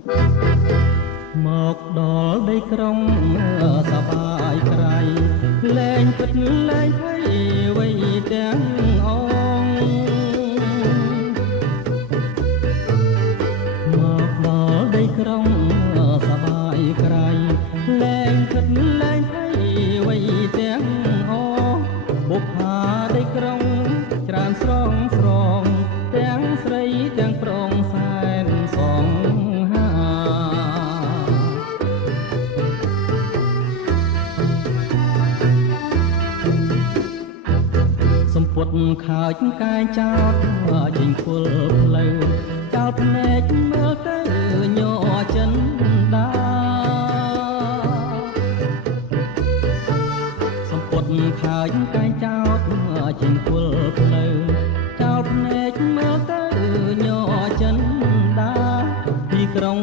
មកដល់ដីក្រុងសប្បាយក្រៃលែងពិតលែងភ័យអ្វីទាំងអងមកដល់ដីក្រុងសប្បាយក្រៃលែងពិតលែងភ័យអ្វីទាំងអងបុប្ផាដីក្រុងច្រើនស្រងស្រងទាំងស្រីទាំងប្រុងសែនសងសម្ពុតខើចកាយចោតចេញគល់ផ្លូវចោតភ្នែកមើលទៅញ័រចិនដាសម្ពុតខើចកាយចោតចេញគល់ផ្លូវចោតភ្នែកមើលទៅញ័រចិនដាទីក្រុង